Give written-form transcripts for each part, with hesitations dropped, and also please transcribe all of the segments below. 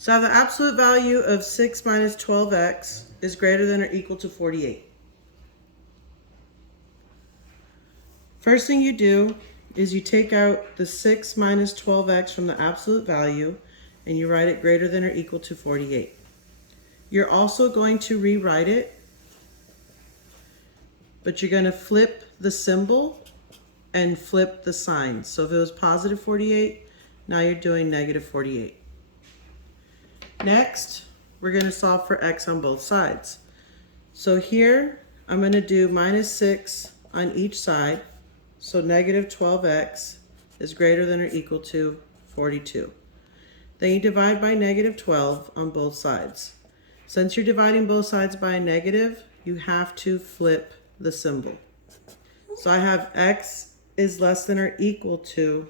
So I have the absolute value of 6 minus 12x is greater than or equal to 48. First thing you do is you take out the 6 minus 12x from the absolute value and you write it greater than or equal to 48. You're also going to rewrite it, but you're going to flip the symbol and flip the sign. So if it was positive 48, now you're doing negative 48. Next, we're going to solve for x on both sides. So here, I'm going to do minus 6 on each side. So negative 12x is greater than or equal to 42. Then you divide by negative 12 on both sides. Since you're dividing both sides by a negative, you have to flip the symbol. So I have x is less than or equal to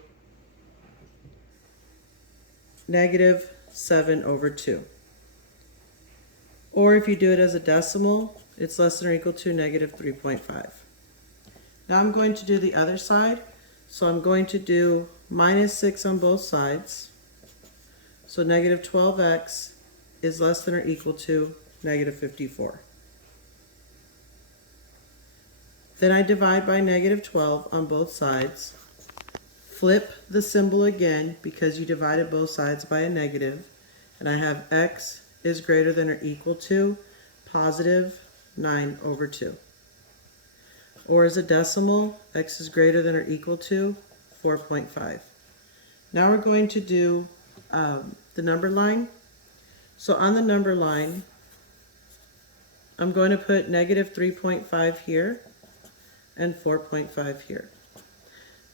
negative 7 over 2. Or if you do it as a decimal, it's less than or equal to negative 3.5. Now I'm going to do the other side. So I'm going to do minus 6 on both sides. So negative 12x is less than or equal to negative 54. Then I divide by negative 12 on both sides. Flip the symbol again because you divided both sides by a negative. And I have x is greater than or equal to positive 9 over 2. Or as a decimal, x is greater than or equal to 4.5. Now we're going to do the number line. So on the number line, I'm going to put negative 3.5 here and 4.5 here.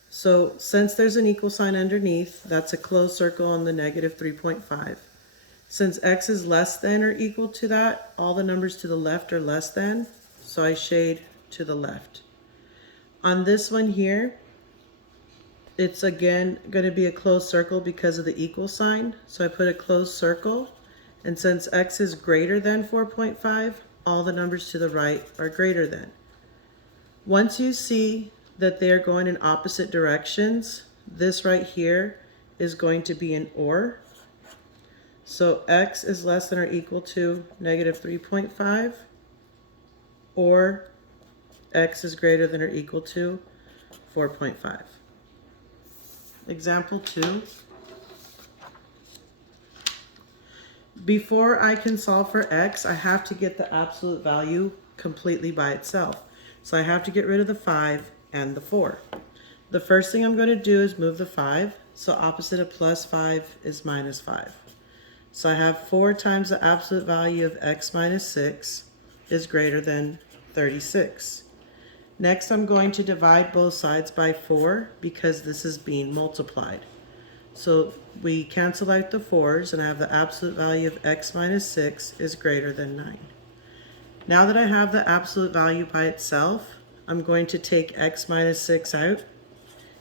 So since there's an equal sign underneath, that's a closed circle on the negative 3.5. Since x is less than or equal to that, all the numbers to the left are less than, so I shade to the left. On this one here, it's again going to be a closed circle because of the equal sign, so I put a closed circle, and since x is greater than 4.5, all the numbers to the right are greater than. Once you see that they're going in opposite directions, this right here is going to be an OR. So x is less than or equal to negative 3.5, or x is greater than or equal to 4.5. Example 2. Before I can solve for x, I have to get the absolute value completely by itself. So I have to get rid of the 5 and the 4. The first thing I'm going to do is move the 5. So opposite of plus 5 is minus 5. So I have 4 times the absolute value of x minus 6 is greater than 36. Next, I'm going to divide both sides by 4 because this is being multiplied. So we cancel out the 4's and I have the absolute value of x minus 6 is greater than 9. Now that I have the absolute value by itself, I'm going to take x minus 6 out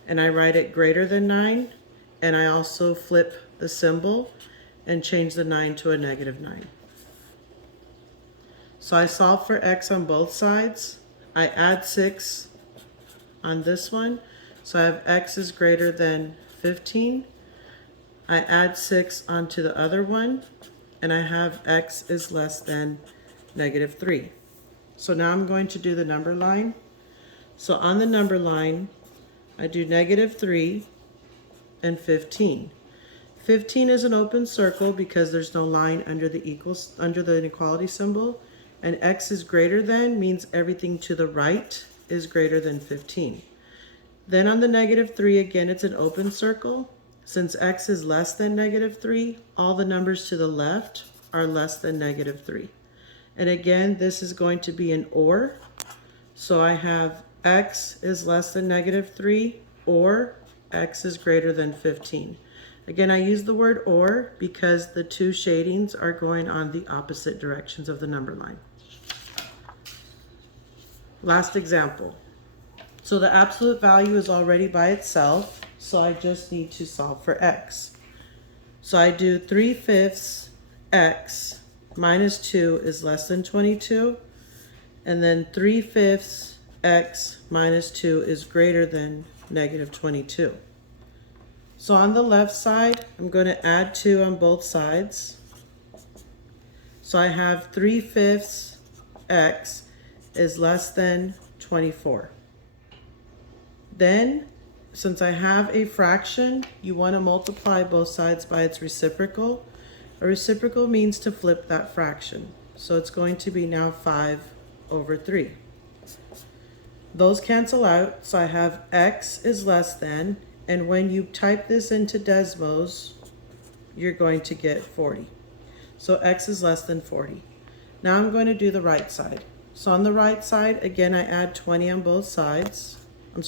and I write it greater than 9, and I also flip the symbol and change the 9 to a negative 9. So I solve for x on both sides. I add 6 on this one, so I have x is greater than 15. I add 6 onto the other one, and I have x is less than negative 3. So now I'm going to do the number line. So on the number line, I do negative 3 and 15. 15 is an open circle because there's no line under the inequality symbol, and x is greater than means everything to the right is greater than 15. Then on the negative 3, again, it's an open circle. Since x is less than negative 3, all the numbers to the left are less than negative 3. And again, this is going to be an OR. So I have x is less than negative 3, or x is greater than 15. Again, I use the word OR because the two shadings are going on the opposite directions of the number line. Last example. So the absolute value is already by itself, so I just need to solve for x. So I do 3/5 x minus 2 is less than 22, and then 3/5 x minus 2 is greater than negative 22. So on the left side, I'm going to add 2 on both sides. So I have 3/5 x is less than 24. Then, since I have a fraction, you want to multiply both sides by its reciprocal. A reciprocal means to flip that fraction. So it's going to be now 5/3. Those cancel out, so I have x is less than, and when you type this into Desmos, you're going to get 40. So x is less than 40. Now I'm going to do the right side. So on the right side, again, I add 20 on both sides.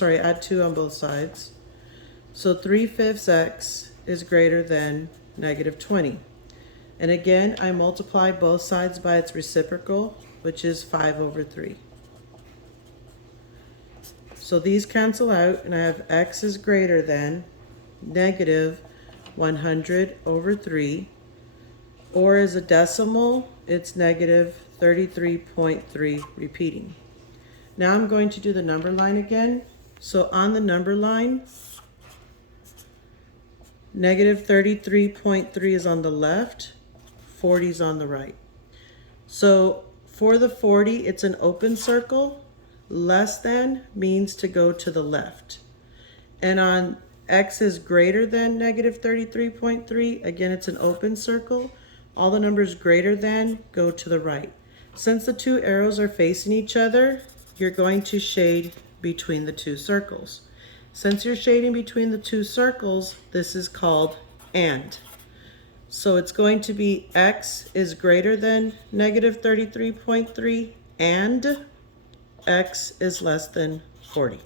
Add 2 on both sides. So 3/5 x is greater than -20. And again, I multiply both sides by its reciprocal, which is 5/3. So these cancel out, and I have x is greater than -100/3, or as a decimal, it's -33.3 repeating. Now I'm going to do the number line again. So on the number line, -33.3 is on the left, 40 is on the right. So for the 40, it's an open circle. Less than means to go to the left. And on x is greater than -33.3, again, it's an open circle. All the numbers greater than go to the right. Since the two arrows are facing each other, you're going to shade between the two circles. Since you're shading between the two circles, this is called AND. So it's going to be x is greater than -33.3 and x is less than 40.